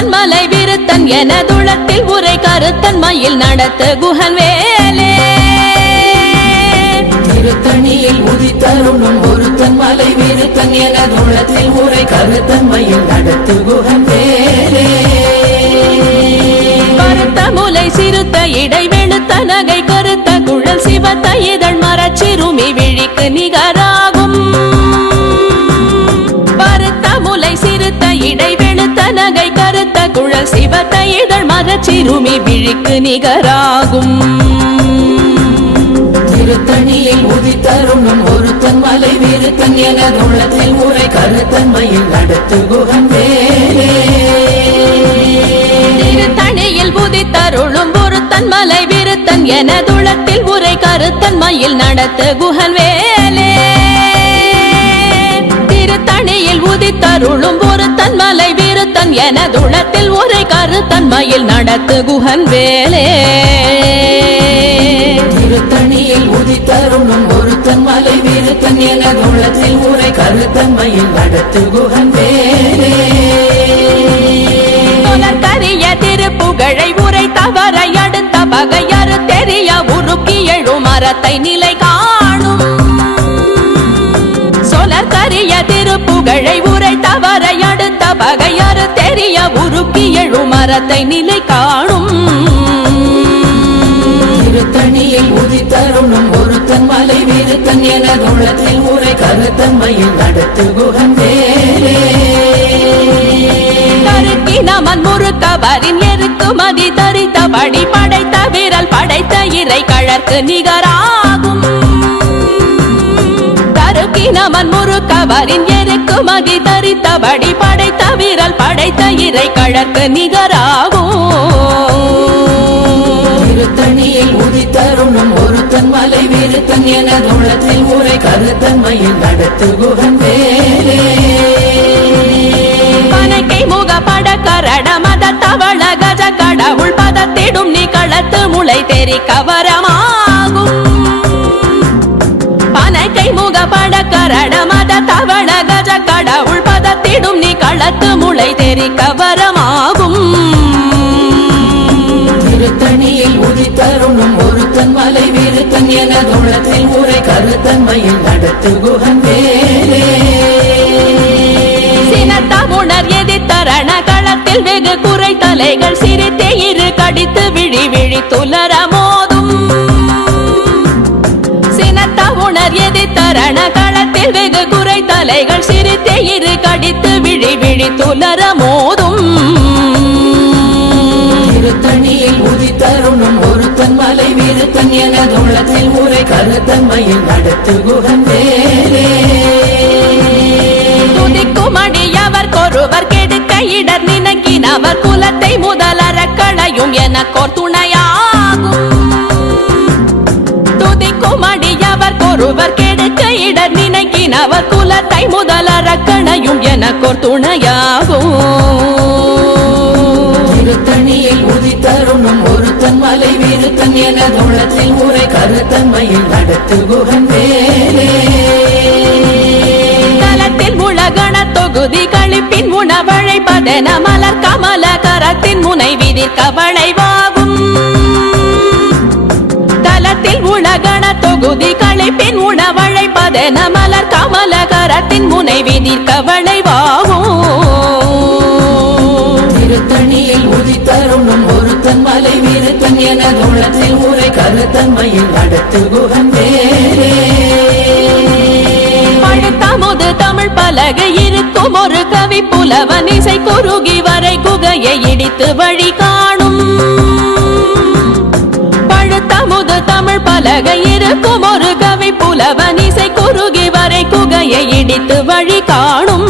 பொருத்தன் மலை விருத்தன் எனதுளத்தில் உரை கருத்தன் மயில் நடத்து குஹன் வேலே திருத்தணியில் உதித்தருளும் ஒருத்தன் மலை விருத்தன் எனதுளத்தில் உரை கருத்தன் மயில் நடத்து குஹன் வேலே கருத்த முலை சிறுத்த இடை வெளுத்த நகை கருத்த குழல் சிவத்த இதழ் மரச்சிறுமி விழிக்கு நிகராகும் பருத்த முலை சிறுத்த இடை வெளுத்த நகை கருத்த குழல் சிவத்த இதழ் மரச்சிறுமி விழிக்கு நிகராகும் திருத்தணியில் உதித்தருளும் ஒருத்தன் மலை விருத்தன் எனதுளத்தில் உரை கருத்தன் மயில் நடத்து குஹன் வேலே திருத்தணியில் உதித்தருளும் ஒருத்தன் மலை விருத்தன் எனதுளத்தில் உரை கருத்தன் மயில் நடத்து குஹன் வேலே திருத்தணியில் உதித்தருளும் ஒருத்தன் மலை விருத்தன் எனதுளத்தில் உரை கருத்தன் மயில் நடத்து குஹன் வேலே திருத்தணியில் உதித்தருளும் ஒருத்தன் மலை விருத்தன் எனதுளத்தில் உரை கருத்தன் மயில் நடத்து குஹன் வேலே கரிய திருப்புகழை உரை தவறை அடுத்த பகையறு தெரிய உருக்கி எழும் மரத்தை நிலை காணும் சொலற்கரிய திருப்புகழை உரை தவறை அடுத்த பகையறு தெரிய உருக்கி எழும் மரத்தை நிலை காணும் திருத்தணியில் உதித்தருளும் ஒருத்தன் மலை விருத்தன் எனதுளத்தில் உரை கருத்தன் மயில் நடத்து குஹன் வேலே நமன் முறுக்கவரின் எருக்கு மதி தரித்தபடி படைத்த விரல் படைத்த இறை கழற்கு நிகராகும் தருக்கி நமன் முறுக்கவரின் எருக்கு மதி தரித்தபடி படைத்த விரல் படைத்த இறை கழற்கு நிகராகும் திருத்தணியில் உதித்தருளும் ஒருத்தன் மலை விருத்தன் எனதுளத்தில் உரை கருத்தன் மயில் நடத்து குஹன் வேலே பனக்கை முக பட கரட மத தவள கஜ கடவுள் பதத்திடும் நிகழத்து முளை தெரி கவரமாகும் பனக்கை முக பட கரட மத தவள கஜ கடவுள் பதத்திடும் நிகழத்து முளை தெரி கவரமாகும் திருத்தணியில் உதித்தருளும் ஒருத்தன் மலை விருத்தன் எனதுளத்தில் உரை கருத்தன் மயில் நடத்து குஹன் வேலே சினத்தமுணர் எதிர்த்தரண களத்தில் வெகு குறை தலைகள் சிரித்தே இரு கடித்து விழி விழி துலர மோதும் சினத்தமுணர் எதிர்த்தரண களத்தில் வெகு குறை தலைகள் சிரித்தே இரு கடித்து விழி விழி துலர மோதும் திருத்தணியில் உதித்தருளும் ஒருத்தன் மலை விருத்தன் எனதுளத்தில் உரை கருத்தன் மயில் நடத்து குஹன் வேலே துதிக்குமடியவர் கொருவர் கெடுக்க இடர் நினைக்கினவர் குலத்தை முதலற களையும் எனக்கோர் துணையாகும் துதிக்குமடியவர் கொருவர் கெடுக்க இடர் நினைக்கினவர் குலத்தை முதலற களையும் எனக்கோர் துணையாகும் திருத்தணியில் உதித்தருளும் ஒருத்தன் மலை விருத்தன் எனதுளத்தில் உரை கருத்தன் மயில் நடத்து குஹன் வேலே தலத்தில் உலகண தொகுதி கழிப்பின் உணவழைப்பதென மலர் கமல கரத்தின் முனை விதிர்க்க வளைவாகும் தலத்தில் உலகண தொகுதி கழிப்பின் உணவழைப்பதென மலர் கமல கரத்தின் முனை விதிர்க்க வளைவாகும் திருத்தணியில் உதித்தருளும் ஒருத்தன் மலை விருத்தன் எனதுளத்தில் உரை கருத்தன் மயில் நடத்து குஹன் வேலே பழுத்தமுது தமிழ் பலகை இருக்கும் ஒரு கவி புலவன் இசை குறுகி வரை குகையை இடித்து வழி காணும் பழுத்தமுது தமிழ் பலகை இருக்கும் ஒரு கவி புலவன் இசை குறுகி வரை குகையை இடித்து வழி காணும்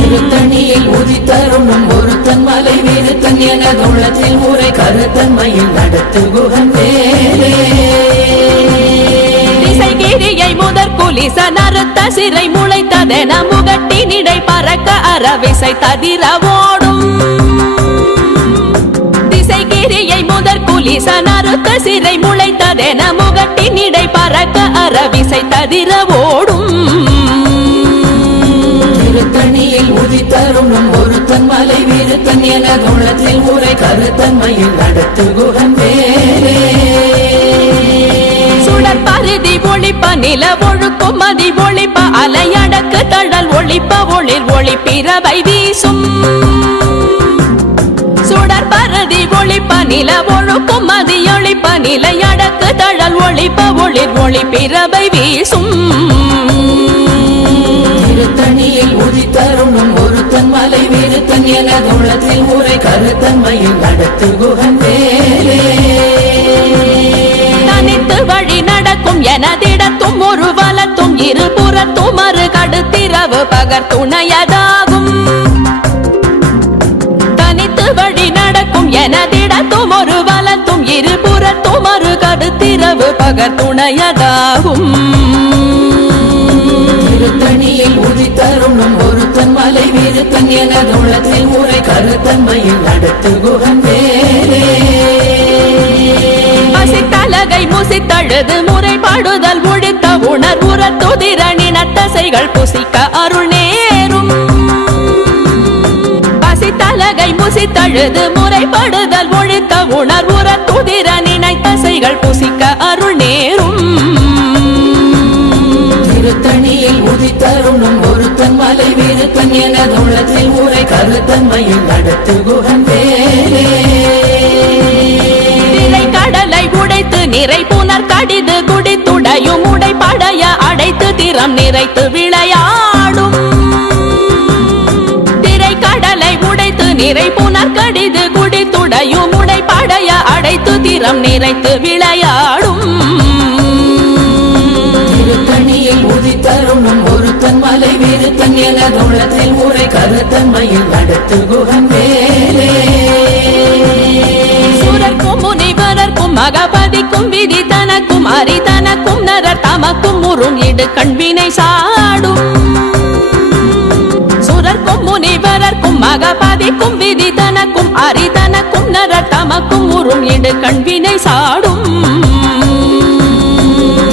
திருத்தணியில் உதித்தருளும் ஒருத்தன் மலை விருத்தன் எனதுளத்தில் உரை கருத்தன் மயில் நடத்து குஹன் வேலே திசைகிரியை முதற் குலிச நறுத்த சிறை முளைத்ததென முகட்டினிடை பறக்க அறவிசை ததிர ஓடும் திசைகிரியை முதற் குலிச நறுத்த சிறை முளைத்ததென முகட்டினிடை பறக்க அறவிசை ததிர ஓடும் திருத்தணியில் உதித்தருளும் ஒருத்தன் மலை விருத்தன் எனதுள்ளத்தில் உரை கருத்தன்மையில் நடத்து குகன் வேலே சுடர் பருதி ஒளிப்ப நில ஒழுக்கும் மதி ஒளிப்ப அலையடக்கு தழல் ஒளிப்ப ஒளிர் ஒளிப்பிறவை வீசும் சுடர் பருதி ஒளிப்ப நில ஒழுக்கும் மதி ஒளிப்ப நிலையடக்கு தழல் ஒளிப்ப ஒளிர் ஒளிப்பிறவை வீசும் திருத்தணியில் உதித்தருணும் ஒருத்தன் மலை விருத்தன் எனதுள்ளத்தில் உரை கருத்தன்மையில் நடத்து குகன் வேலே தனித்து வழி நடக்கும் எனதிடத்தும் ஒரு வலத்தும் இருபுறத்தும் மறு கடுத்திரவு பகர் துணையதாகும் தனித்து வழி நடக்கும் எனதிடத்தும் ஒரு வலத்தும் இருபுறத்தும் மறு கடுத்திரவு பகர் துணையதாகும் திருத்தணியில் உதித்தருணும் ஒருத்தன் மலை விருத்தன் எனதுள்ளத்தில் உரை கருத்தன்மையில் நடத்து குகன் வேலே பசித்தலகை முசித்தழுது முறைப்பாடுதல் ஒழித்த உணர்வுற துதிரணின தசைகள் புசிக்க அருள் நேரும் பசித்தலகை முசித்தழுது முறைப்படுதல் ஒழித்த உணர்வுற துதிரணின தசைகள் புசிக்க அருள் நேரும் திருத்தணியில் உதித்தருணும் ஒருத்தன் மலை விருத்தன் எனதுள்ளத்தில் உரை கருத்தன்மையில் நடத்து குகன் வேலே கடலை உடைத்து நிறை புனர் கடிது குடித்துடையும் உடைப்படைய அடைத்து திறம் நிறைத்து விளையாடும் திரை கடலை உடைத்து நிறை புனர் கடிது குடித்துடையும் உடைப்படைய அடைத்து திறம் நிறைத்து விளையாடும் திருத்தணியில் உதித்தருணும் ஒருத்தன் மலை விருத்தன் எனதுள்ளத்தில் உரை கருத்தன்மையில் நடத்து குகன் வேலே சுரர்க்கும் முனிவரர்க்கும் மகபதிக்கும் விதி தனக்கும் அரிதனக்கும் நரர் தமக்கும் உறும் இடு கண்வினை சாடும் சுரர்க்கும் முனிவரர்க்கும் மகபதிக்கும் விதி தனக்கும் அரிதனக்கும் நரர் தமக்கும் உறும் இடு கண்வினை சாடும்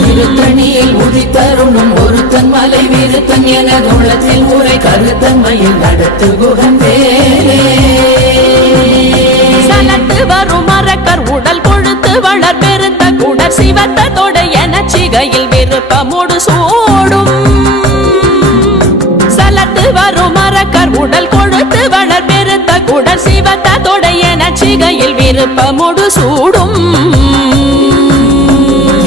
திருத்தணியில் உதித்தருணும் ஒருத்தன் மலை விருத்தன் எனதுள்ளத்தில் உரை கருத்தன்மையில் நடத்து குகன் வேலே சலத்து வரும் மரக்கர் உடல் கொழுத்து வளர் பெருத்த குடர் சிவத்த தொடை என சிகையில் விருப்பமோடு சூடும் சலத்து வரும் மரக்கர் உடல் கொழுத்து வளர் பெருத்த குடர் சிவத்த தொடை என சிகையில் விருப்பமோடு சூடும்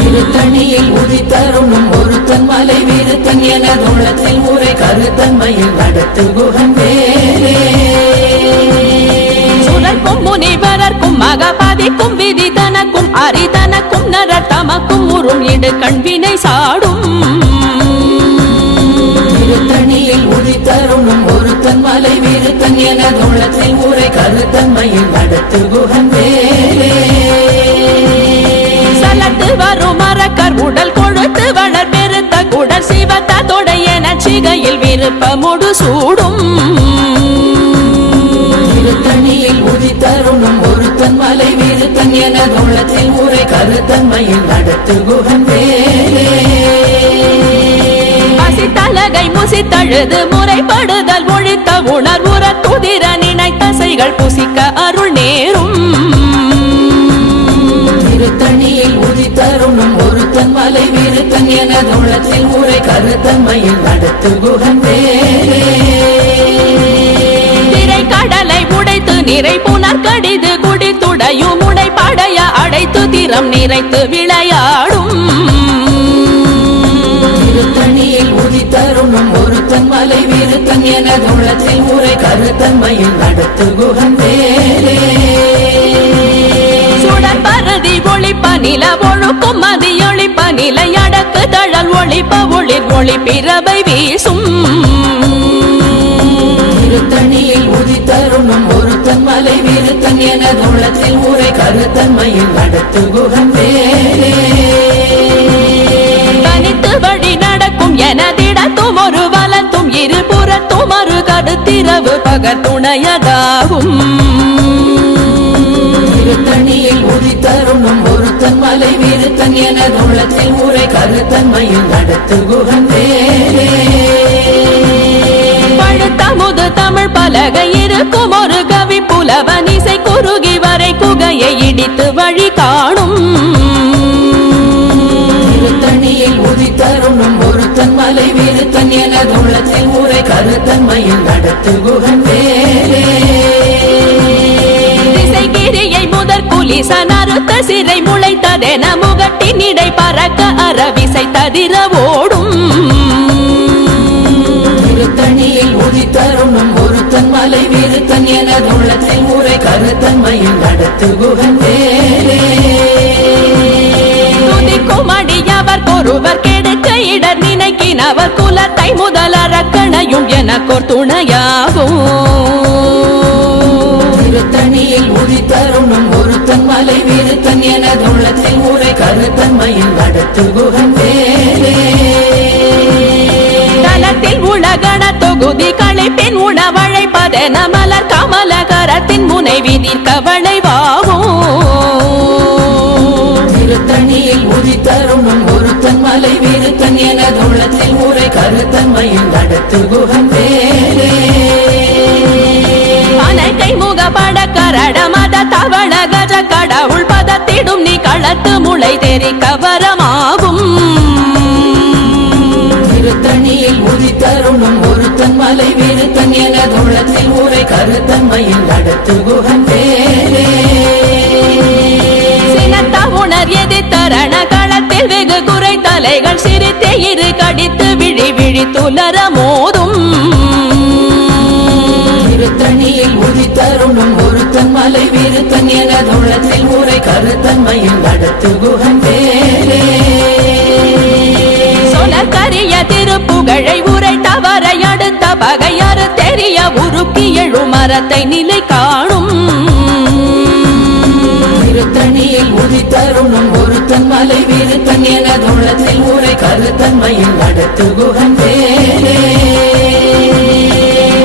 திருத்தணியில் உதித்தருணும் ஒருத்தன் மலை விருத்தன் எனதுள்ளத்தில் உரை கருத்தன்மையில் நடத்து குகன் வேலே சுரர்க்கும் முனிவரர்க்கும் மகபதிக்கும் விதி தனக்கும் அரிதனக்கும் நரர் தமக்கும் உறும் இடு கண்வினை சாடும் திருத்தணியில் உதித்தருணும் ஒருத்தன் மலை விருத்தன் எனதுள்ளத்தில் உரை கருத்தன்மையில் நடத்து குகன் வேலே சலத்து வரும் மரக்கர் உடல் கொழுத்து வளர் பெருத்த குடர் சிவத்த தொடை என சிகையில் விருப்பமோடு சூடும் திருத்தணியில் உதித்தருணும் ஒருத்தன் மலை விருத்தன் எனதுள்ளத்தில் உரை கருத்தன்மையில் நடத்து குகன் வேலே பசித்தலகை முசித்தழுது முறைப்படுதல் ஒழித்த உணர்வுற துதிர நினைத்தசைகள் புசிக்க அருள் நேரும் திருத்தணியில் உதித்தருணும் ஒருத்தன் மலை விருத்தன் எனதுள்ளத்தில் உரை கருத்தன்மையில் நடத்து குகன் வேலே திரை கடலை உடைத்து நிறை புனர் கடிது குடித்துடையும் உடைப்படைய அடைத்து திறம் நிறைத்து விளையாடும் திருத்தணியில் உதித்தருணும் ஒருத்தன் மலை விருத்தன் எனதுள்ளத்தில் உரை கருத்தன்மையில் நடத்து குகன் வேலே சுடர் பருதி ஒளிப்ப நில ஒழுக்கும் மதி ஒளிப்ப நிலையடக்கு தழல் ஒளிப்ப ஒளிர் ஒளிப்பிறவை வீசும் திருத்தணியில் உதித்தருணும் ஒருத்தன் மலை விருத்தன் எனதுள்ளத்தில் உரை கருத்தன்மையில் நடத்து குகன் வேலே தனித்து வழி நடக்கும் எனதிடத்தும் ஒரு வலத்தும் இருபுறத்தும் மறு கடுத்திரவு பகர் துணையதாகும் திருத்தணியில் உதித்தருணும் ஒருத்தன் மலை விருத்தன் எனதுள்ளத்தில் உரை கருத்தன்மையில் நடத்து குகன் வேலே பழுத்த கருத்தமுது தமிழ் பலகை இருக்கும் ஒரு கவி புலவன் இசை குறுகி வரை குகையை இடித்து வழி காணும் திருத்தணியில் உதித்தருணும் ஒருத்தன் மலை விருத்தன் எனது உள்ளத்தில் உரை கருத்தன்மையில் நடத்து குகன் வேலே திசைகிரியை முதற் புலிசன் அறுத்த சிறை முளைத்ததென முகட்டின் இடை பறக்க அறவிசை ததிர ஓடும் திருத்தணியில் உதித்தருணும் ஒருத்தன் மலை விருத்தன் எனது உள்ளத்தில் உரை கருத்தன்மையில் நடத்து குகன் வேலே துதிக்கும் அடியவர் ஒருவர் கெடுக்க இடர் நினைக்கினவர் குலத்தை முதலறக்கணையும் எனக்கோர் துணையாகும் திருத்தணியில் உதித்தருணும் ஒருத்தன் மலை விருத்தன் எனது உள்ளத்தில் உரை கருத்தன்மையில் நடத்து குகன் வேலே தலத்தில் உலகண தொகுதி களைப்பின் உணவழைப்பதென மலர் கமலகரத்தின் முனை விதிர்க்க வளைவாகும் திருத்தணியில் உதித்தருணும் ஒருத்தன் மலை விருத்தன் எனது உள்ளத்தில் உரை கருத்தன்மையில் நடத்து குகன் வேலே அனைக்கை முகப்பட கரட மத தவள கஜ கடவுள் பதத்திடும் நீ களத்து முளை தெரிக்க வரமாகும் திருத்தணியில் உதித்தருணும் ஒருத்தன் மலை விருத்தன் எனது உள்ளத்தில் உரை கருத்தன்மையில் நடத்து குகன் வேலே சினத்த உணர் எதிர்த்தரண களத்தில் வெகு குறை தலைகள் சிரித்தே இரு கடித்து விழி விழி துலர மோதும் திருத்தணியில் உதித்தருணும் ஒருத்தன் மலை விருத்தன் எனது உள்ளத்தில் உரை கருத்தன்மையில் நடத்து குகன் வேலே சொலக்கரிய திருப்புகழை உரை தவறை அடுத்த பகையாறு தெரிய உருக்கி எழு மரத்தை நிலை காணும் திருத்தணியில் உதித்தருணும் ஒருத்தன் மலை விருத்தன் எனது உள்ளத்தில் உரை கருத்தன்மையில் நடத்து குகன் வேலே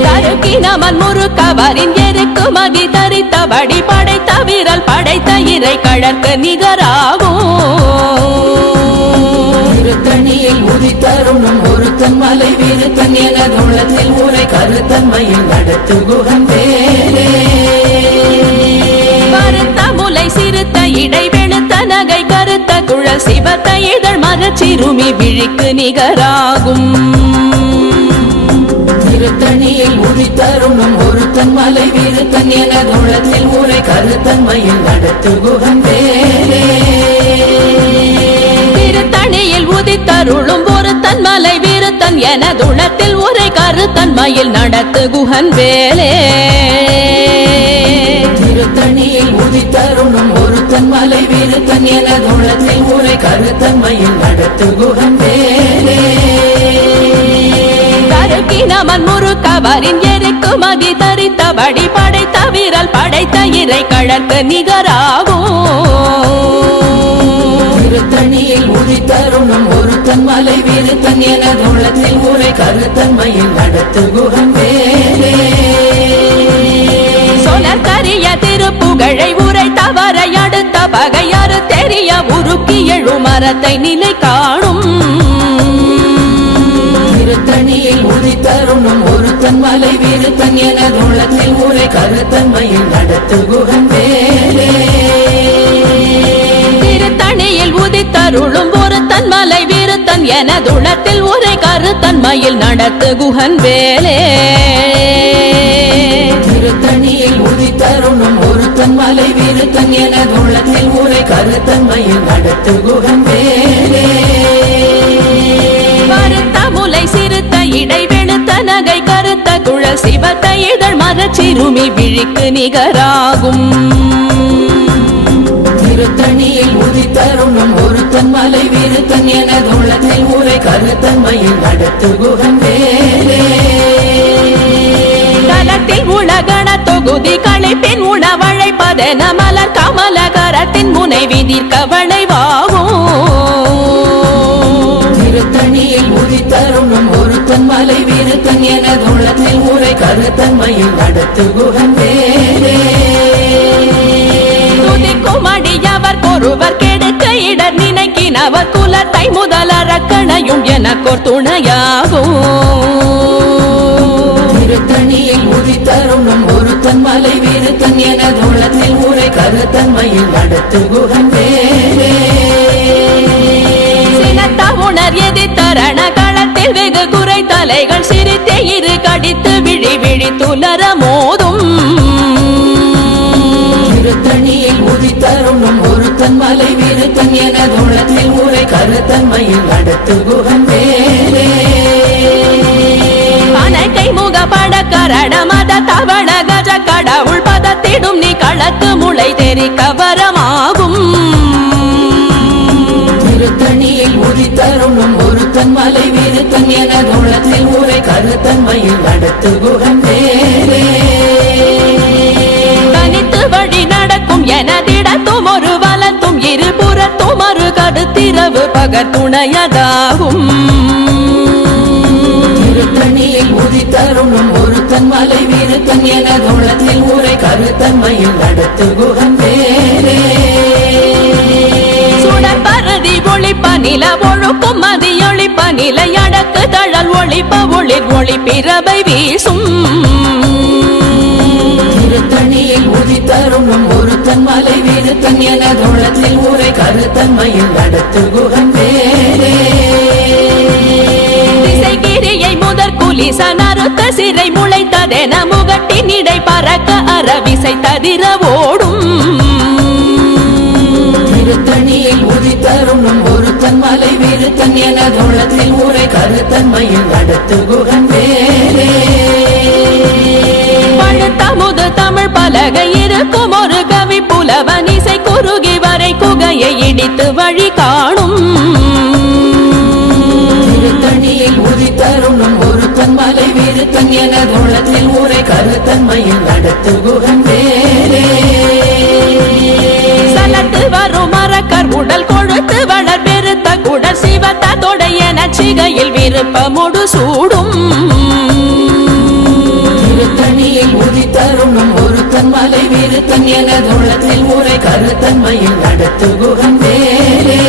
தருக்கினமன் முறுக்கவரின் எருக்கு மதி தரித்தபடி படைத்த வீரல் படைத்த இறை கழற்கு நிகராகும் திருத்தணியில் உதித்தருணும் ஒருத்தன் மலை விருத்தன் எனது உள்ளத்தில் உரை கருத்தன்மையில் நடத்து குகன் வேலே கருத்த முலை சிறுத்த இடை வெளுத்த நகை கருத்த குழல் சிவத்த இதழ் மரச்சிறுமி விழிக்கு நிகராகும் திருத்தணியில் உதித்தருணும் ஒருத்தன் மலை விருத்தன் எனது உள்ளத்தில் உரை கருத்தன்மையில் நடத்து குகன் வேலே திருத்தணியில் உதித்தருளும் ஒருத்தன் மலை விருத்தன் எனதுளத்தில் உரை கருத்தன்மையில் நடத்து குகன் வேலே திருத்தணியில் உதித்தருணும் ஒருத்தன் மலை விருத்தன் எனது உள்ளத்தில் உரை கருத்தன்மையில் நடத்து குகன் வேலே தருக்கினமன் முறுக்கவரின் எருக்கு மதி தரித்தபடி படைத்த வீரல் படைத்த இறை கழற்கு நிகராகும் திருத்தணியில் உதித்தருணும் ஒருத்தன் மலை விருத்தன் எனது உள்ளத்தில் உரை கருத்தன்மையில் நடத்து குகன் வேலே சொலக்கரிய திருப்புகழை உரை தவறை அடுத்த பகையாறு தெரிய உருக்கி எழு மரத்தை நிலை காணும் திருத்தணியில் உதித்தருணும் ஒருத்தன் மலை விருத்தன் எனது உள்ளத்தில் உரை கருத்தன்மையில் நடத்து குகன் வேலே திருத்தணியில் உதித்தருளும் ஒருத்தன் மலை விருத்தன் எனதுளத்தில் உரை கருத்தன்மையில் நடத்து குகன் வேலே திருத்தணியில் உதித்தருணும் ஒருத்தன் மலை விருத்தன் எனது உள்ளத்தில் உரை கருத்தன்மையில் நடத்து குகன் வேலே கருத்த முலை சிறுத்த இடை வெளுத்த நகை கருத்த குழல் சிவத்த இதழ் மரச்சிறுமி விழிக்கு நிகராகும் திருத்தணியில் உதித்தருணும் ஒருத்தன் மலை விருத்தன் எனது உள்ளத்தில் உரை கருத்தன்மையில் நடத்து குகன் வேலே தலத்தில் உலகண தொகுதி களைப்பின் உணவழைப்பதென மலர் கமலகரத்தின் முனை விதிர்க்க வளைவாகும் திருத்தணியில் உதித்தருணும் ஒருத்தன் மலை விருத்தன் எனது உள்ளத்தில் உரை கருத்தன்மையில் நடத்து குகன் வேலே துதிக்கும் அடியவர் ஒருவர் கெடுக்க இடர் நினைக்கினவர் குலத்தை முதலறக்கணையும் எனக்கோர் துணையாகும் திருத்தணியில் உதித்தருளும் ஒருத்தன் மலை வீருத்தன் எனதுள்ளத்தில் ஊரை கருத்தன்மையில் நடத்து குகன் வேலே உணர் எதி தரண களத்தில் வெகு குறை தலைகள் சிரித்தே இரு கடித்து விழி விழி துலர மோதும் திருத்தணியில் உதித்தருளும் ஒருத்தன் மலை வீருத்தன் எனதுள்ளத்தில் ஊரை கருத்தன்மையில் நடத்து குகன் வேலே கை முக பட கரண மத தவண கஜ கடவுள் பதத்திடும் நீ களத்து முளை தெரி கவரமாகும் திருத்தணியில் உதித்தருளும் ஒருத்தன் மலை வீருத்தன் எனதுள்ளத்தில் ஊரை கருத்தன்மையில் நடத்து குகன் வேலே தனித்து வழி நடக்கும் எனதிடத்தும் ஒரு வலத்தும் இருபுறத்தும் ஒரு கருத்திரவு பகர் துணையதாகும் திருத்தணியில் உதித்தருளும் ஒருத்தன் மலை வீருத்தன் எனதுள்ளத்தில் ஊரை கருத்தன்மையில் நடத்து குகன் வேலே சுடற்பருதி ஒளிப்ப நில ஒழுக்கும் மதியொளிப்ப நிலை அடக்கு தழல் ஒளிப்ப ஒளிர் ஒளி பிறவை வீசும் திருத்தணியில் உதித்தருளும் ஒருத்தன் மலை வீருத்தன் எனதுள்ளத்தில் ஊரை கருத்தன்மையில் நடத்து குகன் வேலே கிரியை முதற் குலிசன் அறுத்த சிறை முளைத்ததென முகட்டின் இடை பறக்க அறவிசை ததிர ஓடும் திருத்தணியில் உதித்தருளும் ஒருத்தன் மலை வீருத்தன் எனதுள்ளத்தில் ஊரை கருத்தன்மையில் நடத்து குகன் வேலே பழுத்தமுது தமிழ் பலகை இருக்கும் ஒரு கவி புலவன் இசை குறுகி வரை குகையை இடித்து வழி காணும் திருத்தணியில் உதித்தருளும் ஒருத்தன் மலை வீருத்தன் எனதுள்ளத்தில் ஊரை கருத்தன்மையில் நடத்து குகன் வேலே சலத்து வரும் மரக்கர் உடல் கொழுத்து வளர் பெருத்த குடல் சிவத்த தொடைய நச்சிகையில் விருப்பமுடு சூடும் திருத்தணியில் உதித்தருளும் ஒருத்தன் மலை வீருத்தன் எனதுள்ளத்தில் ஊரை கருத்தன்மையில் நடத்து குகன் வேலே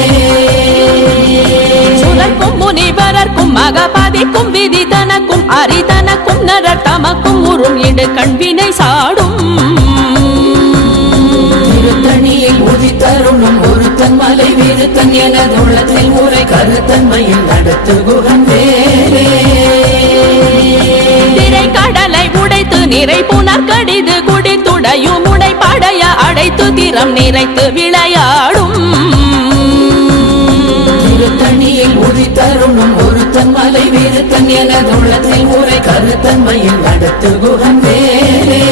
சுழற்கும் முனிவரர்க்கும் மகபாதிக்கும் விதி தனக்கும் அரிதனக்கும் நரர் தமக்கும் உறும் இடு கண்வினை சாடும் திருத்தணியில் உதித்தருளும் ஒருத்தன் மலை வீருத்தன் எனதுள்ளத்தில் ஊரை கருத்தன்மையில் நடத்து குகன் வேலே திரை கடலை உடைத்து நிறை புனர் கடிது குடித்துடையும் உடை படைய அடைத்து திறம் நிறைத்து விளையாடும் திருத்தணியில் உதித்தருளும் ஒருத்தன் மலை வீருத்தன் எனதுள்ளத்தில் ஊரை கருத்தன்மையில் நடத்து குகன் வேலே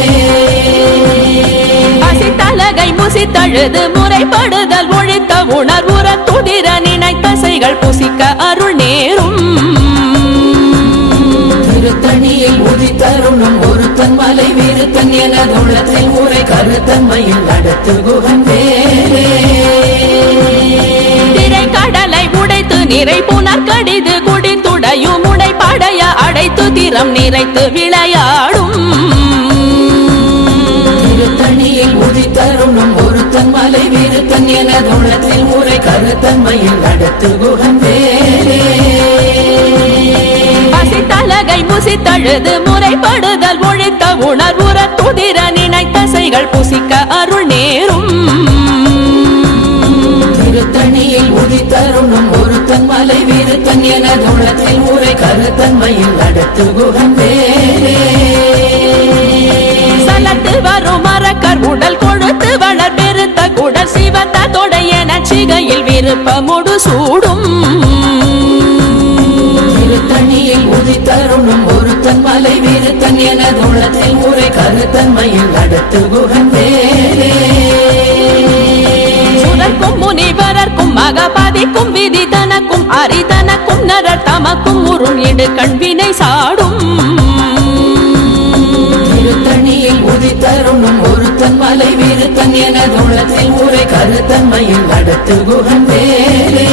பசித்தலகை முசித்தழுது முறைப்படுதல் ஒழித்த உணர்வுற துதிர நினைத்தசைகள் புசிக்க அருள் நேரும் திருத்தணியில் உதித்தருளும் ஒருத்தன் மலை வீருத்தன் எனதுள்ளத்தில் ஊரை கருத்தன்மையில் நடத்து குகன் வேலே திரை கடலை உடைத்து நிறை புனர் கடிது குடித்துடையும் உடை படைய அடைத்து திறம் நிறைத்து விளையாடும் திருத்தணியில் உதித்தருளும் ஒருத்தன் மலை வீருத்தன் எனதுள்ளத்தில் ஊரை கருத்தன்மையில் நடத்து குகன் வேலே பசித்தலகை முசித்தழுது முறைப்படுதல் ஒழித்த உணர்வுற துதிர நினைத்தசைகள் புசிக்க அருள் நேரும் திருத்தணியில் உதித்தருளும் ஒருத்தன் மலை வீருத்தன் எனதுள்ளத்தில் ஊரை கருத்தன்மையில் நடத்து குகன் வேலே சலத்து வரும் மரக்கர் உடல் கொழுத்து வளர் பெருத்த குடல் சிவத்த தொடைய நச்சிகையில் விருப்பமுடு சூடும் திருத்தணியில் உதித்தருளும் ஒருத்தன் மலை வீருத்தன் எனதுள்ளத்தில் ஊரை கருத்தன்மையில் நடத்து குகன் வேலே சுழற்கும் முனிவரர்க்கும் மகபாதிக்கும் விதி தனக்கும் அரிதனக்கும் நரர் தமக்கும் உறும் இடு கண்வினை சாடும் திருத்தணியில் உதித்தருளும் ஒருத்தன் மலை வீருத்தன் எனதுள்ளத்தில் ஊரை கருத்தன்மையில் நடத்து குகன் வேலே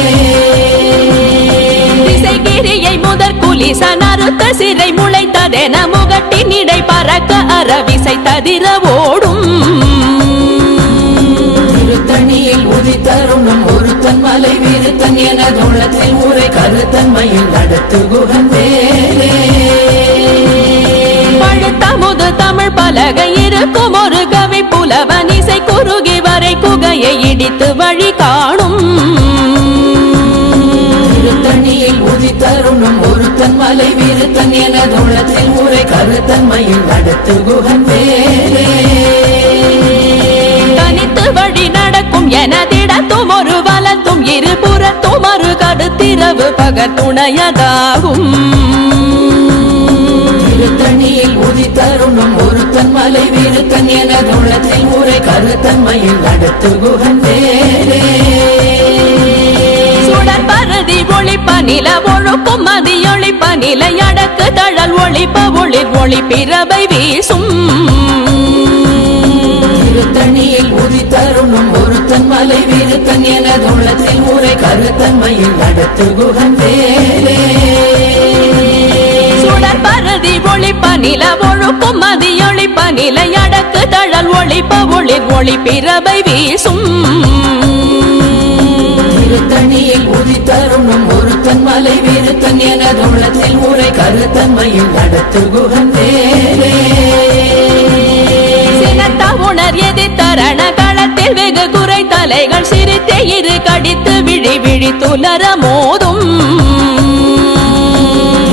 திசைகிரியை முதற் குலிசன் அறுத்த சிறை முளைத்ததென முகட்டின் இடை பறக்க அறவிசை ததிர ஓடும் திருத்தணியில் உதித்தருளும் ஒருத்தன் மலை வீருத்தன் எனதுள்ளத்தில் ஊரை கருத்தன்மையில் நடத்து குகன் வேலே பலகை இருக்கும் ஒரு கவி புலவன் இசை குறுகி வரை குகையை இடித்து வழி காணும் திருத்தணியில் உதித்தருணும் ஒருத்தன் மலை விருத்தன் எனதுள்ளத்தில் உரை கருத்தன்மையில் நடத்து குகன் வேலே தனித்து வழி நடக்கும் எனதிடத்தும் ஒரு வலத்தும் இருபுறத்தும் ஒரு கடுத்திரவு பகத்துணையதாகும் திருத்தணியில் உதித்தருணும் ஒருத்தன் மலை விருத்தன் எனதுள்ளத்தில் உரை கருத்தன்மையில் நடத்து குகன் வேலே சுடர் பரதி ஒளிப்ப நில ஒழுக்கும் மதியொளிப்ப நிலை அடக்கு தழல் ஒளிப்ப ஒளிர் ஒளி பிறவை வீசும் திருத்தணியில் உதித்தருணும் ஒருத்தன் மலை விருத்தன் எனதுள்ளத்தில் உரை கருத்தன்மையில் நடத்து குகன் வேலே சுடர் பரதி ஒளிப்ப நில ஒழுக்கும் மதியொளிப்ப நிலை அடக்கு தழல் ஒளிப்ப ஒளிர் ஒளி பிறவை வீசும் திருத்தணியில் உதித்தருணும் ஒருத்தன் மலை விருத்தன் எனதுள்ளத்தில் உரை கருத்தன்மையில் நடத்து குகன் வேலே சினத்த உணர் எதிர்த்தரண களத்தில் வெகு குறை தலைகள் சிரித்தே இரு கடித்து விழி விழி துலர மோதும்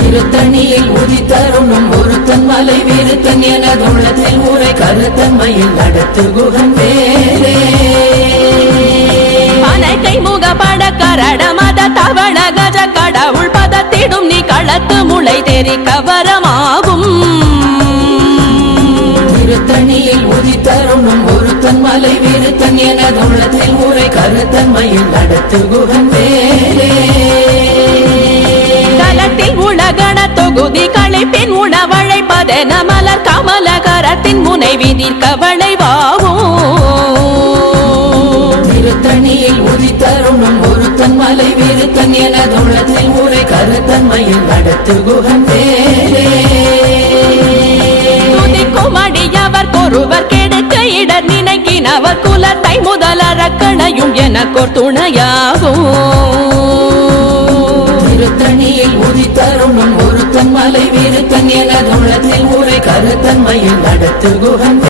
திருத்தணியில் உதித்தருணும் ஒருத்தன் மலை விருத்தன் எனதுள்ளத்தில் உரை கருத்தன்மையில் நடத்து குகன் வேலே அனைக்கை முகப்பட கரட மத தவள கஜ கடவுள் பதத்திடும் நீ களத்து முளை தெரி கவரமாகும் திருத்தணியில் உதித்தருணும் ஒருத்தன் மலை விருத்தன் எனதுள்ளத்தில் உரை கருத்தன்மையில் நடத்து குகன் வேலே தலத்தில் உலகண தொகுதி களைப்பின் உணவழைப்பதென மலர் கமல கரத்தின் முனை விதிர் கவளைவாகும் திருத்தணியில் உதித்தருணும் ஒருத்தன் மலை விருத்தன் எனதுள்ளத்தில் உரை கருத்தன்மையில் நடத்து குகன் வேலே துதிக்கும் அடியவர் கொருவர் கெடுக்க இடர் நினைக்கினவர் குலத்தை முதலறக்கணையும் எனக்கோர் துணையாகும் திருத்தணியில் உதித்தருணும் ஒருத்தன் மலை விருத்தன் எனதுள்ளத்தில் உரை கருத்தன்மையில் நடத்து குகன்